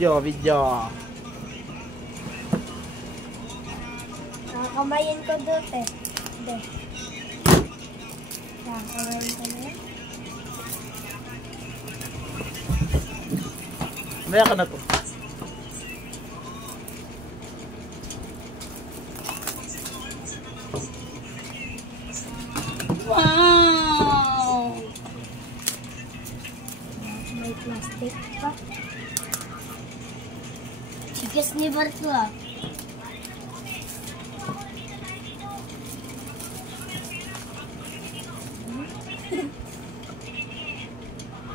video. Nakakamayin ko doon eh. Hindi. Nakakamayin ko na. Maya ka na to. Wow! May plastic pa. Tigas ni Barto ah.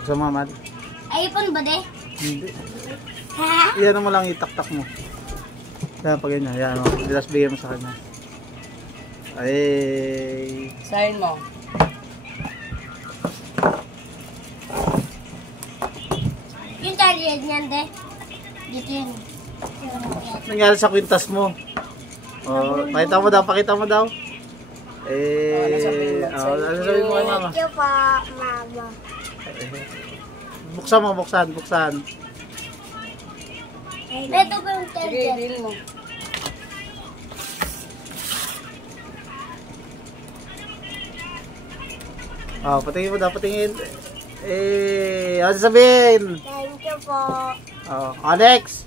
Sa mamad. iPhone ba de? Hindi. Ha? Iyan mo lang itaktak mo. Yan, pag ganyan. Yan mo. Dilas bigay mo sa kanya. Ay. Sign mo. Yung target niyan de. Dito yun. Nangyari sa kwintas mo. Oh, pakita mo daw, pakita mo daw. Ano sabihin mo kay mama? Thank you po, mama. Buksan mo, buksan. Ito ba yung Sige, target? deal mo. Oh, patingin mo daw, patingin. Ano sabihin? Thank you po. Oh, Alex.